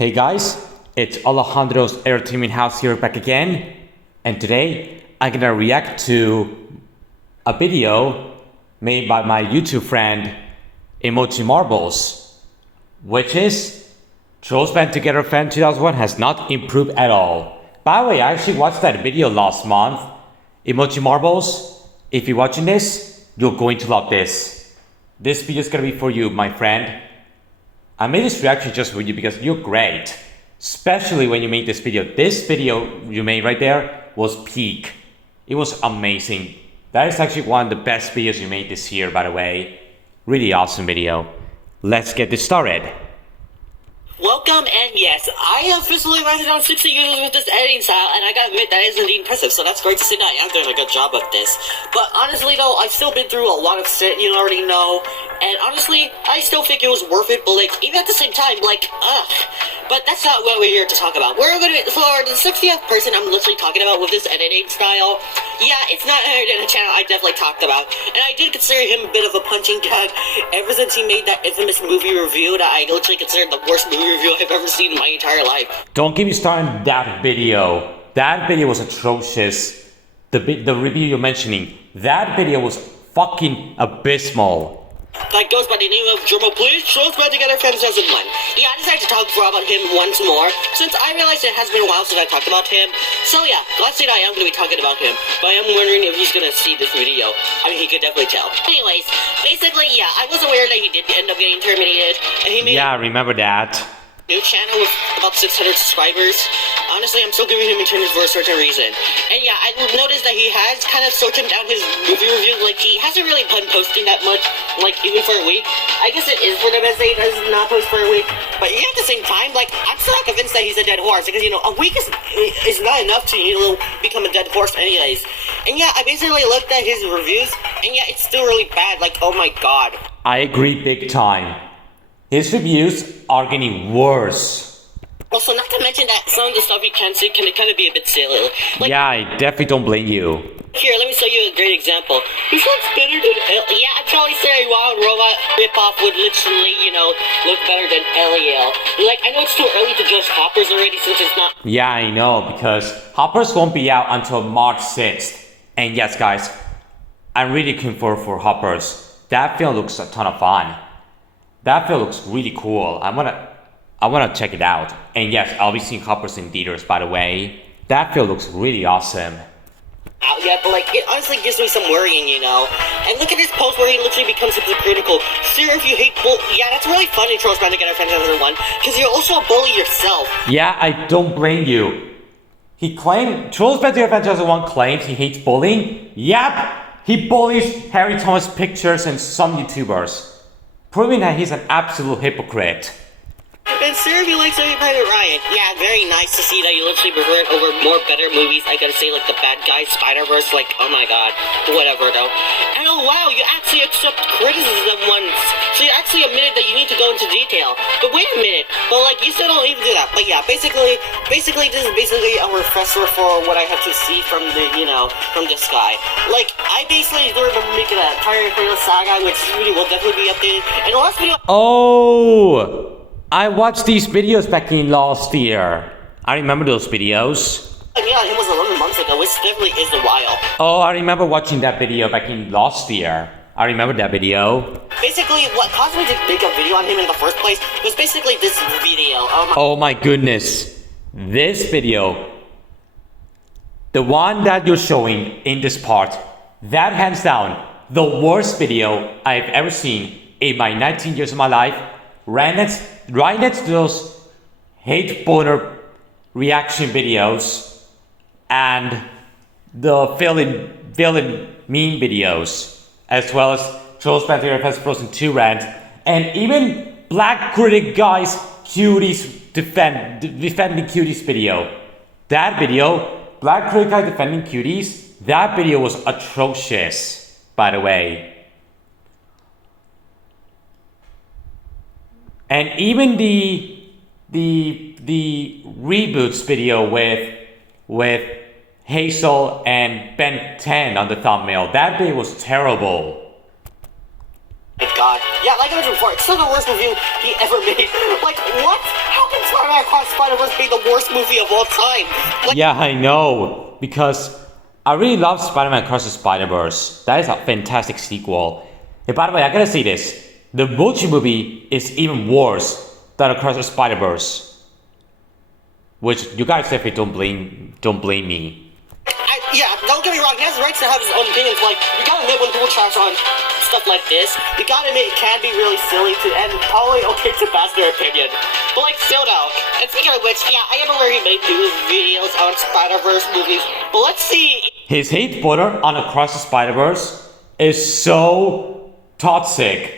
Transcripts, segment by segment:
Hey guys, it's Alejandro's Entertainment House here back again, and today I'm gonna react to a video made by my YouTube friend Emoji Marbles, which is Trollsbandtogetherfan2001 has not improved at all. By the way, I actually watched that video last month. Emoji Marbles, if you're watching this, you're going to love this. This video is gonna be for you, my friend. I made this reaction just for you because you're great, especially when you made this video. This video you made right there was peak. It was amazing. That is actually one of the best videos you made this year, by the way. Really awesome video. Let's get this started. Welcome, and yes, I have officially lasted on 60 users with this editing style, and I gotta admit that is indeed impressive, so that's great to see that I am doing a good job of this. But honestly though, I've still been through a lot of shit, you already know, and honestly, I still think it was worth it, but like, even at the same time, like, ugh. But that's not what we're here to talk about. We're gonna, for the 60th person I'm literally talking about with this editing style, yeah, it's not in a channel I definitely talked about, and I did consider him a bit of a punching bag ever since he made that infamous movie review that I literally considered the worst movie review I've ever seen in my entire life. Don't get me started on that video. That video was atrocious. The review you're mentioning, that video was fucking abysmal. That goes by the name of Drummer Please, Trollsbandtogetherfan2001. Yeah, I decided to talk about him once more, since I realized it has been a while since I talked about him. So yeah, let's say that I am going to be talking about him, but I am wondering if he's going to see this video. I mean, he could definitely tell. Anyways, basically, yeah, I was aware that he did end up getting terminated, and he made I remember that. new channel with about 600 subscribers. Honestly, I'm still giving him internet for a certain reason. And yeah, I noticed that he has kind of sorted down his movie review. Like, he hasn't really been posting that much, like, even for a week. I guess it is for the best that he does not post for a week. But yeah, at the same time, like, I'm still not convinced that he's a dead horse. Because, you know, a week is not enough to, you know, become a dead horse anyways. And yeah, I basically looked at his reviews, and yeah, it's still really bad. Like, oh my god. I agree big time. His reviews are getting worse. Also, not to mention that some of the stuff you can see can kind of be a bit silly. Like, yeah, I definitely don't blame you. Here, let me show you a great example. This looks better than yeah, I'd probably say a Wild Robot ripoff would literally, you know, look better than Eliel. Like, I know it's too early to judge Hoppers already since it's not. Yeah, I know, because Hoppers won't be out until March 6th. And yes, guys, I'm really looking forward for Hoppers. That film looks a ton of fun. That film looks really cool. I wanna check it out. And yes, I'll be seeing Hoppers in theaters, by the way. That film looks really awesome. Out yet, but like, it honestly gives me some worrying, you know. And look at his post where he literally becomes hypocritical. Sir, if you hate yeah, that's really funny, Trollsbandtogetherfan2001, because you're also a bully yourself. Yeah, I don't blame you. He claimed, Trollsbandtogetherfan2001 claims he hates bullying. Yep, he bullies Harry Thomas Pictures and some YouTubers, proving that he's an absolute hypocrite. And Savvy likes Saving Private Ryan. Yeah, very nice to see that you literally prefer it over more better movies. I gotta say, like The Bad Guys, Spider-Verse, like, oh my god. Whatever, though. And oh wow, you actually accept criticism once. So you actually admitted that you need to go into detail. But wait a minute. But like, you still don't even do that. But yeah, basically, this is basically a refresher for what I have to see from the, you know, from this guy. Like, I basically do remember making that entire saga, which video will definitely be updated. And the last video. Oh! I watched these videos back in last year. I remember those videos. I mean, it was 11 months ago, which definitely is a while. Oh, I remember watching that video back in last year. I remember that video. Basically, what caused me to make a video on him in the first place was basically this video. Oh my goodness. This video, the one that you're showing in this part, that hands down the worst video I've ever seen in my 19 years of my life. Right next to those hate boner reaction videos and the villain meme videos, as well as Trollsbandtogetherfan2001 rant, and even Black Critic Guy's cuties defending cuties video. That video, Black Critic Guy defending cuties, that video was atrocious, by the way. And even the reboots video with Hazel and Ben 10 on the thumbnail, that video was terrible. My god. Yeah, like I mentioned before, it's still the worst review he ever made. Like, what? How can Spider-Man Across the Spider-Verse be the worst movie of all time? Like, Yeah, I know, because I really love Spider-Man Across the Spider-Verse. That is a fantastic sequel. Hey, by the way, I gotta say this. The Mochi movie is even worse than Across the Spider-Verse. Which, you guys definitely don't blame me. yeah, don't get me wrong, he has the right to have his own opinions. Like, you gotta admit when people trash on stuff like this, you gotta admit it can be really silly to, and probably okay to pass their opinion. But like, still though, and speaking of which, yeah, I am aware he made news videos on Spider-Verse movies, but let's see. His hate Twitter on Across the Spider-Verse is so toxic.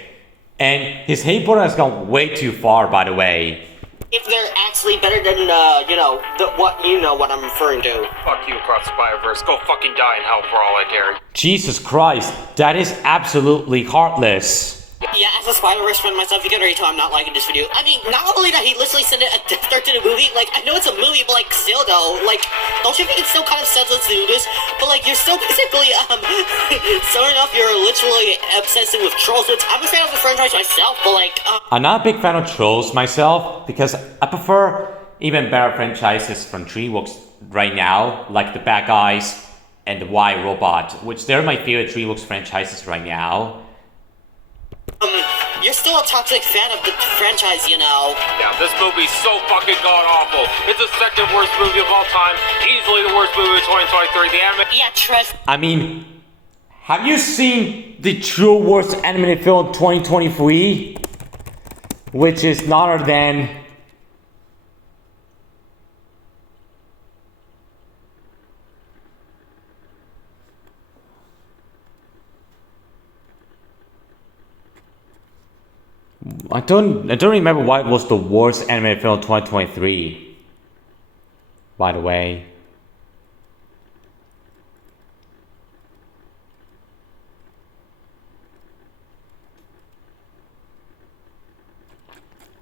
And his hate Twitter has gone way too far, by the way. If they're actually better than, what I'm referring to. Fuck you, Across the Spider-Verse. Go fucking die in hell for all I care. Jesus Christ, that is absolutely heartless. Yeah, as a Spider-Verse fan myself, you can already tell I'm not liking this video. I mean, not only that he literally sent a death threat to the movie, like, I know it's a movie, but like, still though, like, don't you think it's still kind of senseless to do this? But like, you're still basically, starting off, you're literally obsessed with Trolls, which I'm a fan of the franchise myself, but like, I'm not a big fan of Trolls myself, because I prefer even better franchises from DreamWorks right now, like the Bad Guys and the Y Robot, which they're my favorite DreamWorks franchises right now. You're still a toxic fan of the franchise, you know. Yeah, this movie's so fucking god-awful. It's the second worst movie of all time. Easily the worst movie of 2023. The anime... Yeah, trust. I mean, have you seen the true worst animated film 2023? Which is none other than... I don't remember what was the worst animated film of 2023. By the way.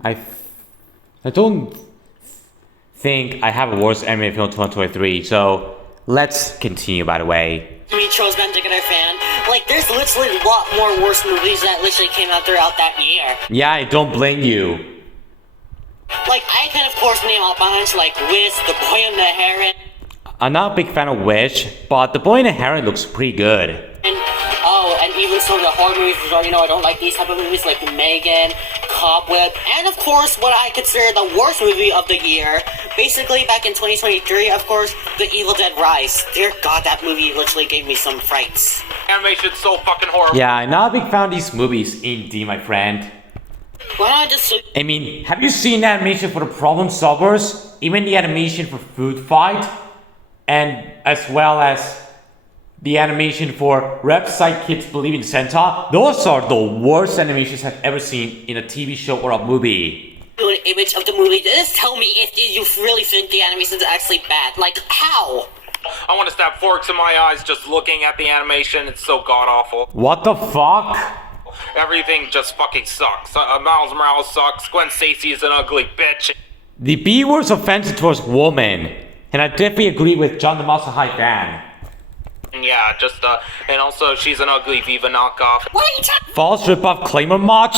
I don't think I have a worst animated film of 2023, so let's continue, by the way. Me, Trollsbandtogetherfan fan. Like, there's literally a lot more worse movies that literally came out throughout that year. Yeah, I don't blame you. Like, I can of course name all bands like Wiz, The Boy and the Heron. I'm not a big fan of Wish, but The Boy and the Heron looks pretty good. And even some of the horror movies, I don't like these type of movies like Megan, Cobweb, and of course what I consider the worst movie of the year, basically back in 2023, of course, The Evil Dead Rise. Dear God, that movie literally gave me some frights. Animation's so fucking horrible. Yeah, I'm not a big fan of these movies, indeed, my friend. Why not just... I mean, have you seen the animation for the Problem Solvers? Even the animation for Food Fight? And as well as the animation for Website Kids Believe in Santa? Those are the worst animations I've ever seen in a TV show or a movie. An image of the movie, just tell me if you really think the animation is actually bad. Like, how? I want to stab forks in my eyes just looking at the animation. It's so god-awful. What the fuck? Everything just fucking sucks. Miles Morales sucks. Gwen Stacy is an ugly bitch. The B word's offensive towards women. And I definitely agree with John the Monster High fan. Yeah, and also she's an ugly Viva knockoff. What are you talking False ripoff Claimer much?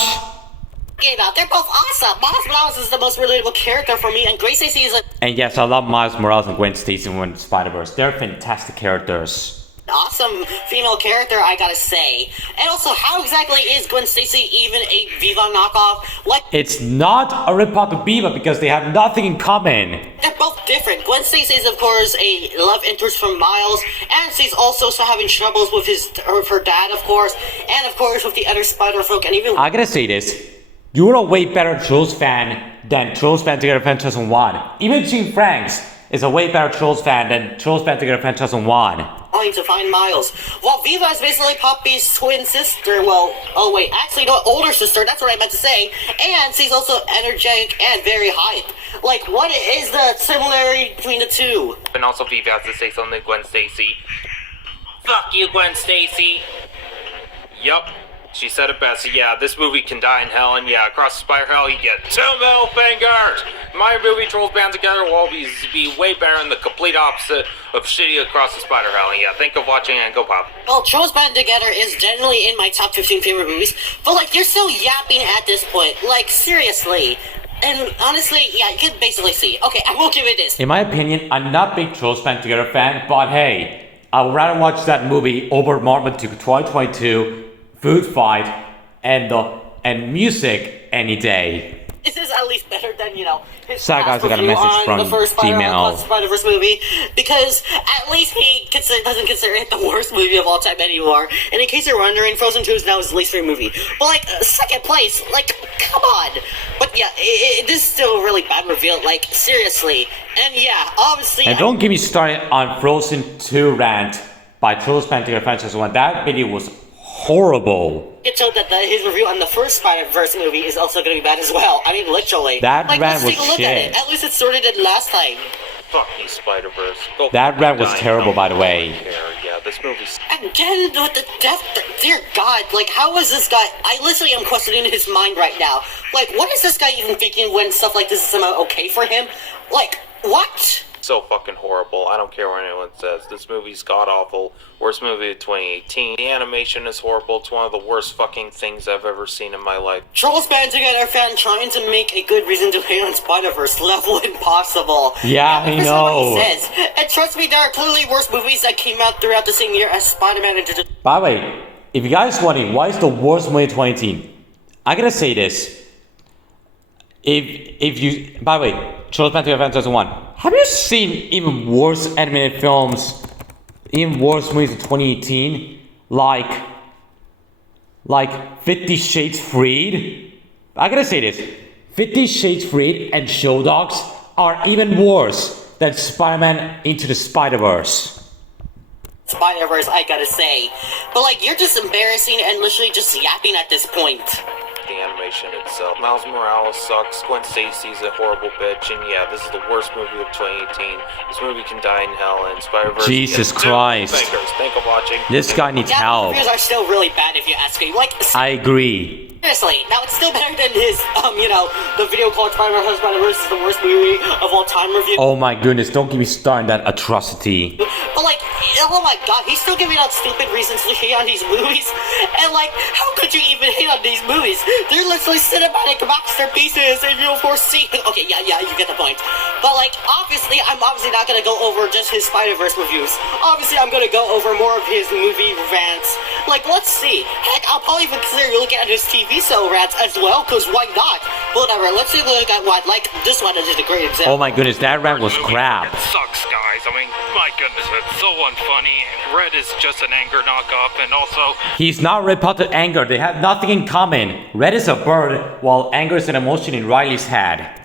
about? They're both awesome. Miles Morales is the most relatable character for me, and Grace Stacy is a... And yes, I love Miles Morales and Gwen Stacy in Spider-Verse. They're fantastic characters. awesome female character, I gotta say. And also, how exactly is Gwen Stacy even a Viva knockoff? Like, It's not a ripoff of Viva because they have nothing in common. they're both different. Gwen Stacy is, of course, a love interest from Miles, and she's also having troubles with her dad, of course, and of course with the other Spider-Folk, and even... I gotta say this. You're a way better Trolls fan than Trollsbandtogetherfan 2001. Even Gene Franks is a way better Trolls fan than Trollsbandtogetherfan 2001. Trying to find Miles. Well, Viva is basically Poppy's twin sister. Well, oh wait, actually, no, older sister. That's what I meant to say. And she's also energetic and very hype. Like, what is the similarity between the two? And also Viva has to say something to Gwen Stacy. Fuck you, Gwen Stacy. Yup. She said it best. Yeah, this movie can die in hell, and yeah, across the Spider Hell, you get 2 middle fingers! My movie, Trolls Band Together, will always be way better than the complete opposite of shitty across the Spider Hell. And yeah, thank you for watching, and go pop. Well, Trolls Band Together is generally in my top 15 favorite movies, but like, you're still yapping at this point. Like, seriously. and honestly, yeah, you can basically see. Okay, I will give it this. In my opinion, I'm not a big Trollsbandtogether fan, but hey, I would rather watch that movie over Marvel 2022, food fight, and music any day. This is at least better than, his Sorry guys, past I got a review message on from the first Gmail. Spider-Verse movie, because at least he doesn't consider it the worst movie of all time anymore. And in case you're wondering, Frozen 2 is now his least favorite movie. But like, second place, like, come on. But yeah, this is still a really bad review, like, seriously. And yeah, obviously... And don't get me started on Frozen 2 rant by Trollsbandtogetherfan2001. That video was horrible. It showed that his review on the first Spider-Verse movie is also going to be bad as well. I mean, literally. That like, rant let's was take a look at it. shit. At least it sorted it last time. Fuck you, Spider-Verse. That rant was terrible, by the way. Yeah, this movie's... And then with the death, dear God, like, how is this guy? I literally am questioning his mind right now. Like, what is this guy even thinking when stuff like this is somehow okay for him? Like, what? So fucking horrible. I don't care what anyone says. This movie's god-awful. Worst movie of 2018. The animation is horrible. It's one of the worst fucking things I've ever seen in my life. Trollsbandtogether fan trying to make a good reason to hate on Spider-Verse. Level impossible. Yeah, I this know. is what he says. And trust me, there are clearly worse movies that came out throughout the same year as Spider-Man Into the... By the way, if you guys wondering why is the worst movie of 2018, I gotta say this. If you, by the way, Trollsbandtogetherfan2001, have you seen even worse animated films, even worse movies of 2018, like 50 Shades Freed? I gotta say this, 50 Shades Freed and Show Dogs are even worse than Spider-Man Into the Spider-Verse. Spider-Verse, I gotta say. But like, you're just embarrassing and literally just yapping at this point. The animation itself. Miles Morales sucks. Gwen Stacy's a horrible bitch. And yeah, this is the worst movie of 2018. This movie can die in hell. And Spider-Verse... Jesus Christ. Thank you for watching. This guy needs help. Reviews are still really bad if you ask me. Like, I agree. seriously, now it's still better than his, the video called Spider-Man Spider-Verse is the worst movie of all time review. Oh my goodness, don't get me started on that atrocity. But like, oh my god, he's still giving out stupid reasons to hate on these movies. And like, how could you even hate on these movies? They're literally cinematic masterpieces and you'll foresee. Okay, yeah, you get the point. But like, I'm obviously not gonna go over just his Spider-Verse reviews. Obviously, I'm gonna go over more of his movie rants. Like, let's see. Heck, I'll probably even consider looking at his TV show rants as well, cause why not? But whatever, let's take a look at what, like, this one is just a great example. Oh my goodness, that rant was crap. It sucks, guys. I mean, my goodness, it's so unfunny. Red is just an anger knockoff, and also... He's not Red Pot Anger, they have nothing in common. Red is a bird, while anger is an emotion in Riley's head.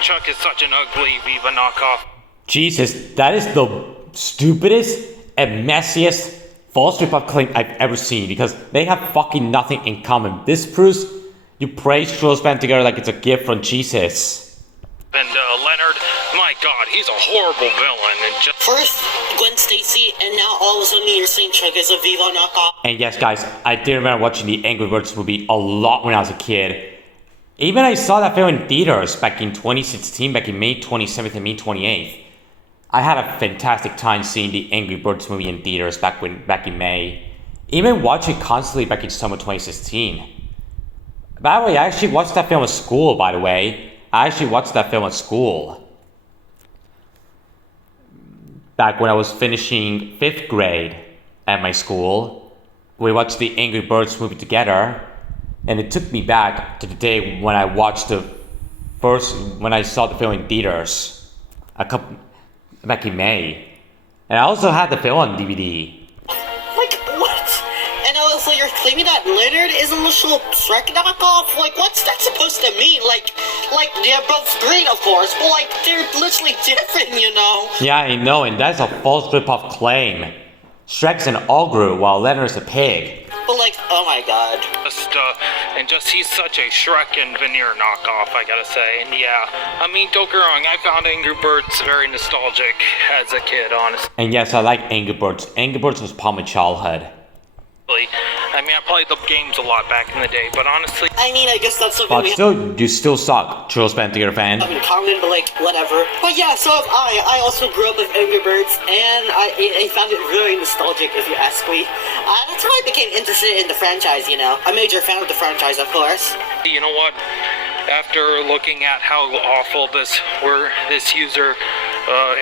Chuck is such an ugly Viva knockoff. Jesus, that is the stupidest and messiest false rip-off claim I've ever seen, because they have fucking nothing in common. This proves you praise Trollsbandtogether like it's a gift from Jesus. And Leonard, my god, he's a horrible villain, and just... First, Gwen Stacy, and now all of a sudden you're saying Chuck is a Vivo knockoff. And yes, guys, I did remember watching the Angry Birds movie a lot when I was a kid. Even I saw that film in theaters back in 2016, back in May 27th and May 28th. I had a fantastic time seeing the Angry Birds movie in theaters back in May. Even watching it constantly back in summer 2016. By the way, I actually watched that film at school, by the way. I actually watched that film at school. Back when I was finishing 5th grade at my school. We watched the Angry Birds movie together. And it took me back to the day when I watched when I saw the film in theaters. Back in May. And I also had the film on DVD. Like, what? And also, you're claiming that Leonard is a little Shrek knockoff? Like, what's that supposed to mean? Like, they're both green, of course, but like, they're literally different, you know? Yeah, I know, and that's a false rip-off claim. Shrek's an ogre, while Leonard's a pig. But like, oh my god. He's such a Shrek and veneer knockoff, I gotta say. And yeah, I mean, don't get me wrong, I found Angry Birds very nostalgic as a kid, honestly. And yes, I like Angry Birds. Angry Birds was part of my childhood. I mean, I played the games a lot back in the day, but honestly... I mean, I guess that's something But still, you still suck, Trollsbandtogether fan. have in common, but like, whatever. But yeah, so have I. I also grew up with Angry Birds, and I found it really nostalgic, if you ask me. That's how I became interested in the franchise, you know. A major fan of the franchise, of course. You know what? after looking at how awful this user,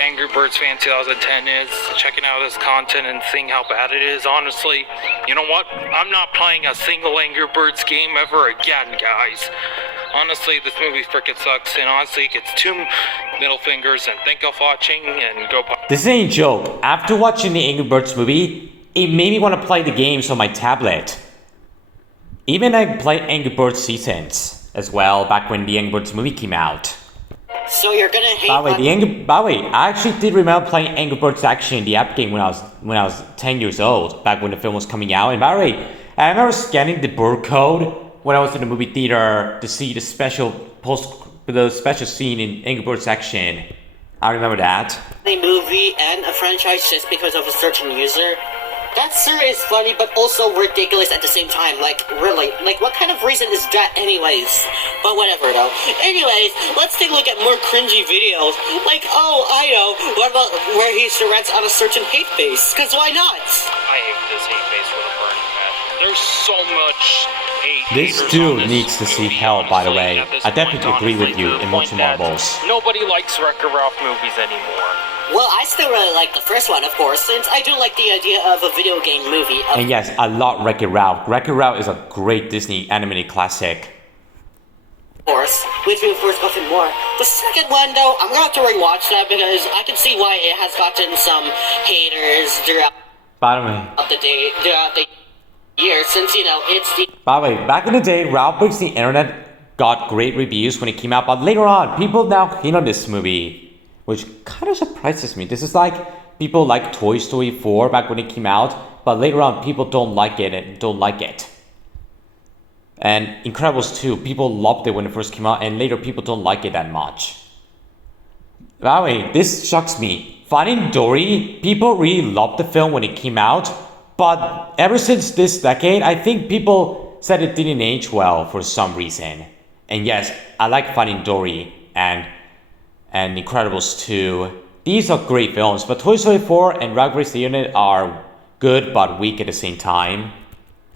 Angry Birds Fan 2010 is, checking out his content and seeing how bad it is, honestly, you know what? I'm not playing a single Angry Birds game ever again, guys. Honestly, this movie freaking sucks, and honestly, it gets 2 middle fingers, and thank you for watching, and go. This ain't a joke. After watching the Angry Birds movie, it made me want to play the games on my tablet. Even I played Angry Birds Seasons as well back when the Angry Birds movie came out. So you're gonna hate. By the way, I actually did remember playing Angry Birds Action in the app game when I was 10 years old, back when the film was coming out. And by the way, I remember scanning the barcode when I was in the movie theater to see the special scene in Angry Birds Action. I remember that. A movie and a franchise just because of a certain user. That sir is funny, but also ridiculous at the same time. Like, really, like, what kind of reason is that anyways? But whatever, though. Anyways, let's take a look at more cringy videos. Like, oh, I know, what about where he rants on a certain hate base? Because why not? I hate this hate base with a burning passion. There's so much hate. This dude needs to see hell, by the way. I definitely agree with you, Emoji Marbles. Nobody likes Wreck-It Ralph movies anymore. Well, I still really like the first one, of course, since I do like the idea of a video game movie. And yes, I love Wreck-It Ralph. Wreck-It Ralph is a great Disney animated classic. Of course, which we of course got more. The second one, though, I'm gonna have to rewatch that because I can see why it has gotten some haters throughout the year, since, you know, it's the... By the way, back in the day, Ralph Breaks the Internet got great reviews when it came out, but later on, people now hate on this movie. Which kind of surprises me. This is like people like Toy Story 4 back when it came out, but later on people don't like it and don't like it. And Incredibles 2, people loved it when it first came out, and later people don't like it that much. By the way, this shocks me. Finding Dory, people really loved the film when it came out, but ever since this decade, I think people said it didn't age well for some reason. And yes, I like Finding Dory and Incredibles 2. These are great films, but Toy Story 4 and Ralph Breaks the Internet are good but weak at the same time.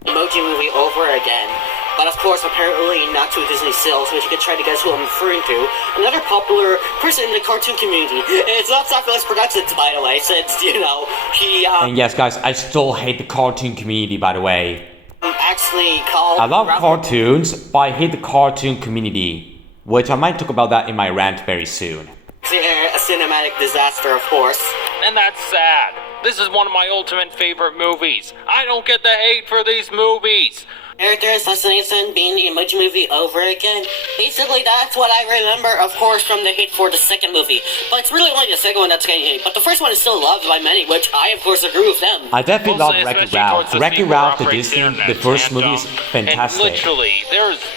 Emoji movie over again. But of course, apparently not to Disney sales, which you could try to guess who I'm referring to. Another popular person in the cartoon community. It's not Sacrifice Productions, by the way, since, you know, he, And yes, guys, I still hate the cartoon community, by the way. Actually called... I love cartoons, but I hate the cartoon community. Which I might talk about that in my rant very soon. A cinematic disaster, of course. And that's sad. This is one of my ultimate favorite movies. I don't get the hate for these movies. Character assassination being the Emoji movie over again. Basically, that's what I remember, of course, from the hate for the second movie. But it's really only the second one that's getting hate. But the first one is still loved by many, which I, of course, agree with them. I definitely love Wreck-It Ralph. Wreck-It Ralph, the Disney, the first movie is fantastic. And literally,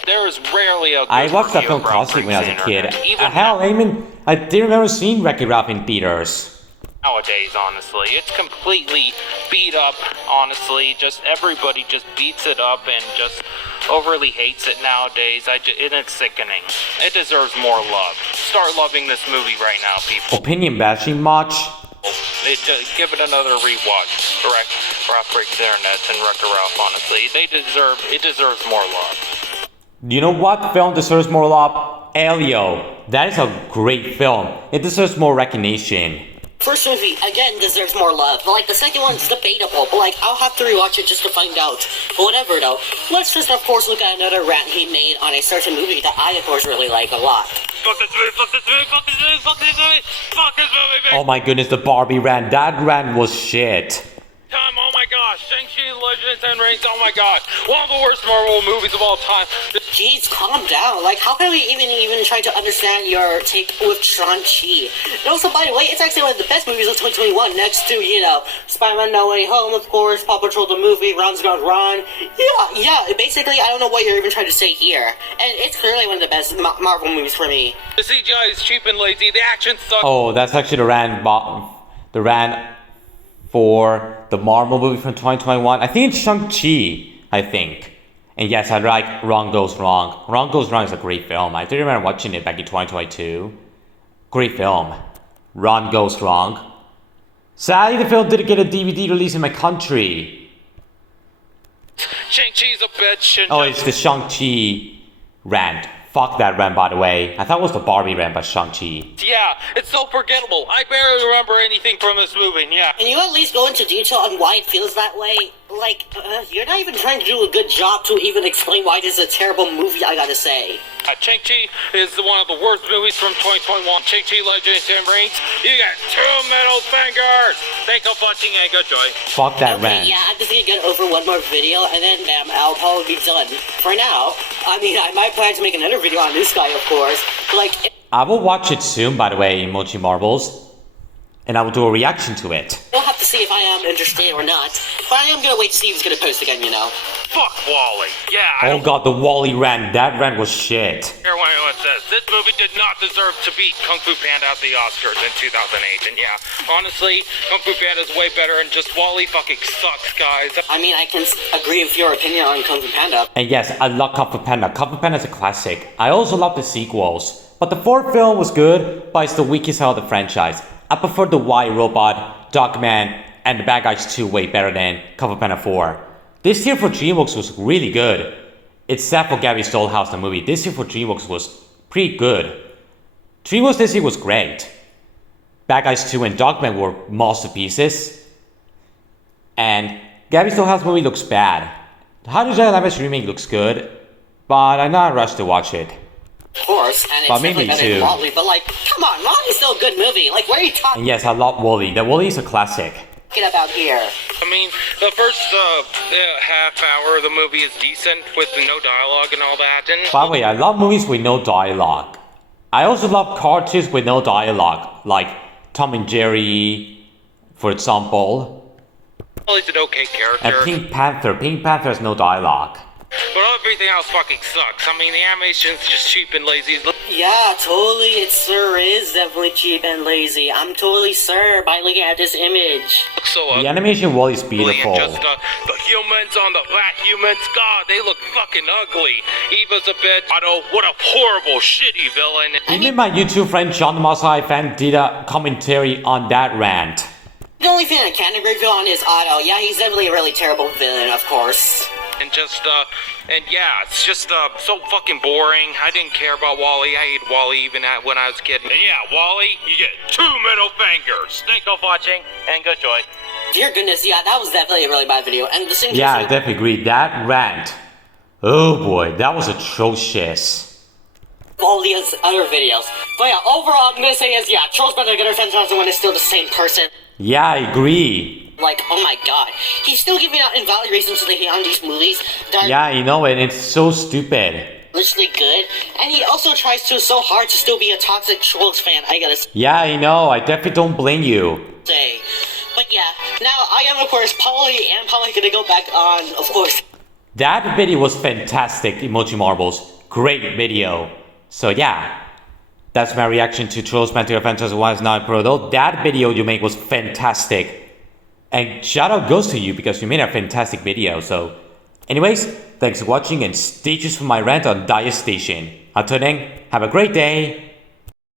there's rarely a good I watched that film review of constantly when I was a Internet. kid. Even Hell, I didn't remember seeing Wreck-It Ralph in theaters. nowadays, honestly, it's completely beat up. Honestly, just everybody just beats it up and just overly hates it nowadays. And it's sickening. It deserves more love. Start loving this movie right now, people. Opinion bashing much? Give it another rewatch. Correct? Ralph Breaks the Internet and Wreck-It Ralph. Honestly, it deserves more love. You know what film deserves more love? Elio. That is a great film. It deserves more recognition. First movie, again, deserves more love. But, like, the second one's debatable. But, like, I'll have to rewatch it just to find out. But whatever, though. Let's just, of course, look at another rant he made on a certain movie that I, of course, really like a lot. Fuck this movie, fuck this movie, fuck this movie, fuck this movie, fuck this movie, Oh my goodness, the Barbie rant. That rant was shit. Oh my gosh, Shang-Chi, Legends and Rings, oh my god, one of the worst Marvel movies of all time. Jeez, calm down. Like, how can we even try to understand your take with Shang-Chi? And also, by the way, it's actually one of the best movies of 2021, next to, you know, Spider-Man No Way Home, of course, Paw Patrol the movie, Ron's Gone Ron. Yeah, basically, I don't know what you're even trying to say here. And it's clearly one of the best Marvel movies for me. The CGI is cheap and lazy, the action sucks. Oh, that's actually the rant for the Marvel movie from 2021. I think it's Shang-Chi, I think. And yes, I like Wrong Goes Wrong. Wrong Goes Wrong is a great film. I do remember watching it back in 2022. Great film. Wrong Goes Wrong. Sadly, the film didn't get a DVD release in my country. Shang-Chi's a bitch. Oh, it's the Shang-Chi rant Fuck that rant, by the way. I thought it was the Barbie rant by Shang-Chi. Yeah, it's so forgettable. I barely remember anything from this movie, yeah. Can you at least go into detail on why it feels that way? Like, you're not even trying to do a good job to even explain why this is a terrible movie, I gotta say. Shang-Chi is one of the worst movies from 2021. Shang-Chi Legends and Rants. You got 2 middle fingers! Thank you for watching and good joy. Fuck that Okay, rant. yeah, I'm just gonna get over one more video, and then, bam, I'll probably be done. For now, I mean, I might plan to make another video on this guy, of course. Like, I will watch it soon, by the way, Emoji Marbles. And I will do a reaction to it. we'll have to see if I am interested or not. But I am gonna wait to see if he's gonna post again, you know. Fuck Wally. Yeah, I Oh don't god, the Wally rant. That rant was shit. care what anyone says. This movie did not deserve to beat Kung Fu Panda at the Oscars in 2008. And yeah, honestly, Kung Fu Panda is way better and just Wally fucking sucks, guys. I mean, I can agree with your opinion on Kung Fu Panda. And yes, I love Kung Fu Panda. Kung Fu Panda is a classic. I also love the sequels. But the fourth film was good, but it's the weakest out of the franchise. I prefer the Y Robot, Dogman, and the Bad Guys 2 way better than Kung Fu Panda 4. This year for DreamWorks was really good. It's sad for Gabby Stolehouse, the movie. This year for DreamWorks was pretty good. DreamWorks this year was great. Bad Guys 2 and Dogman were masterpieces. And Gabby Stolehouse movie looks bad. The How to Dragon Live Action remake looks good, but I'm not rushed to watch it. Of course, and it's But me definitely better too. than Wally, but like, come on, Wally's still a good movie. Like, what are you talking And yes, I love Wally. The Wally is a classic. about here? I mean, the first half hour of the movie is decent with no dialogue and all that. And By the way, I love movies with no dialogue. I also love cartoons with no dialogue, like Tom and Jerry, for example, Wally's an okay character. and Pink Panther. Pink Panther has no dialogue. But everything else fucking sucks. I mean, the animation's just cheap and lazy. Yeah, totally. It sure is definitely cheap and lazy. I'm totally sure by looking at this image. Looks so The ugly. animation Wall is beautiful. And just the humans on the black humans, God, they look fucking ugly. Eva's a bit, I don't, what a horrible, shitty villain. Even my YouTube friend John Masai fan did a commentary on that rant. The only thing I can agree with on is Otto. Yeah, he's definitely a really terrible villain, of course. And just, and yeah, it's just, so fucking boring. I didn't care about Wally. I hated Wally even when I was a kid. And yeah, Wally, you get 2 middle fingers. Thank you for watching, and good joy. Dear goodness, yeah, that was definitely a really bad video. And the same Yeah, I definitely agree. That rant. Oh boy, that was atrocious. all these other videos. But yeah, overall, I'm gonna say is, yeah, Trollsbandtogetherfan2001 is still the same person. Yeah, I agree. Like, oh my god. He's still giving out invalid reasons to hate on these movies that are Yeah, you know it. It's so stupid. literally good. And he also tries to so hard to still be a toxic Trolls fan, I gotta Yeah, I know. I definitely don't blame you. say. But yeah, now I am, of course, probably gonna go back on, of course. That video was fantastic, Emoji Marbles. Great video. So yeah, that's my reaction to Trollsbandtogetherfan2001 9 Pro. Though that video you made was fantastic. And shout out goes to you because you made a fantastic video. So anyways, thanks for watching and stay tuned for my rant on Diet Station. Until then, have a great day.